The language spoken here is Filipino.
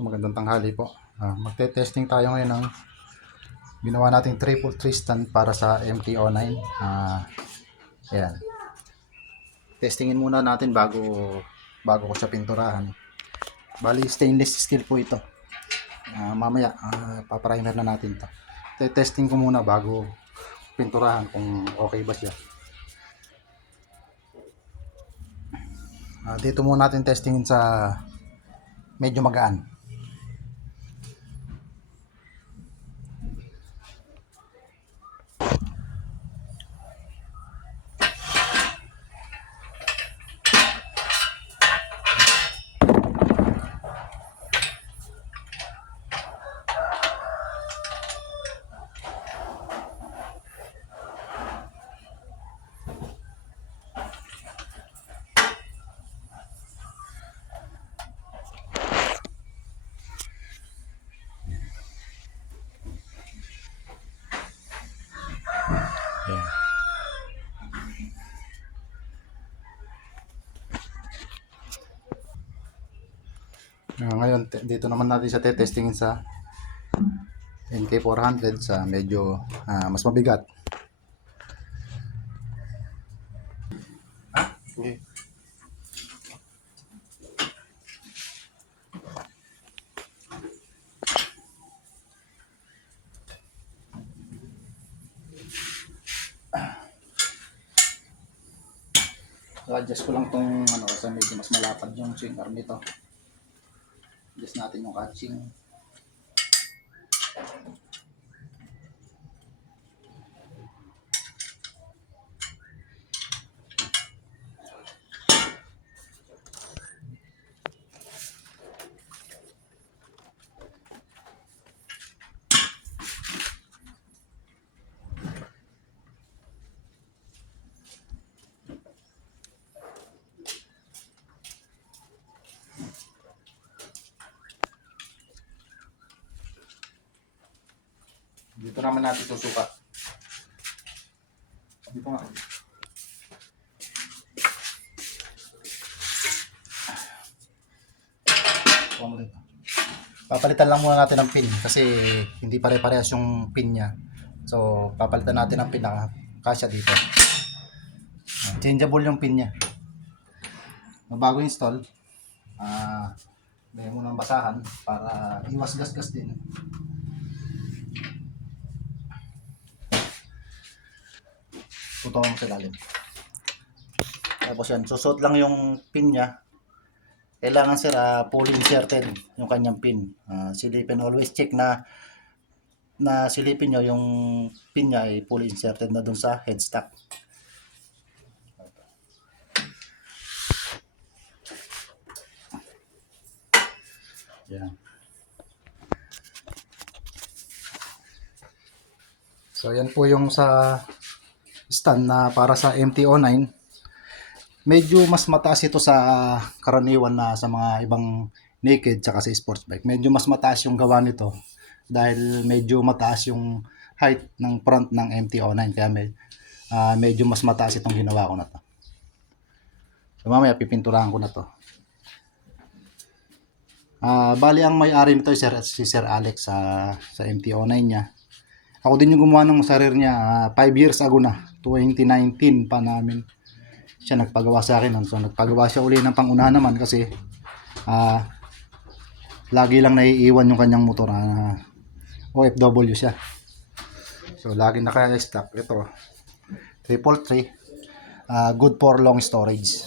Magandang tanghali po. Magte-testing tayo ngayon ng ginawa nating triple tree stand para sa MT-09. Ayan. Testingin muna natin bago ko siya pinturahan. Bali stainless steel po ito. Mamaya paprimer na natin to. Testing ko muna bago pinturahan kung okay ba siya. Dito muna natin testingin sa medyo magaan. Ayan. Ngayon dito naman natin siya testingin sa NK400 sa medyo mas mabigat. Okay. So adjust ko lang tong sa medyo mas malapad yung swing arm nito. Adjust natin yung catching. Dito naman natin susukat. Dito nga. Papalitan lang muna natin ng pin kasi hindi pare-parehas yung pin niya. So, papalitan natin ng pin na kasya dito. Changeable yung pin niya. Bago install, lagyan mo ng basahan para iwas gas-gas din. Tutukan mo sa lalim. Tapos yan, susot lang yung pin niya. Kailangan sir, fully inserted yung kanyang pin. Silipin, always check na silipin nyo yung pin niya ay fully inserted na dun sa headstock. Yan. So yan po yung sa stand na para sa MT-09. Medyo mas mataas ito sa karaniwan na sa mga ibang naked tsaka sa sports bike. Medyo mas mataas yung gawa nito dahil medyo mataas yung height ng front ng MT-09 kaya medyo mas mataas itong ginawa ko na to. So mamaya pipinturahan ko na to. Bali ang may-ari nito si Sir Alex sa MT-09 niya. Ako din yung gumawa ng sarir niya 5 years ago na, 2019 pa namin siya nagpagawa sa akin. So nagpagawa siya uli ng pangunahan naman kasi lagi lang naiiwan yung kanyang motor. OFW siya. So lagi naka-stock ito. Triple tree. Good for long storage.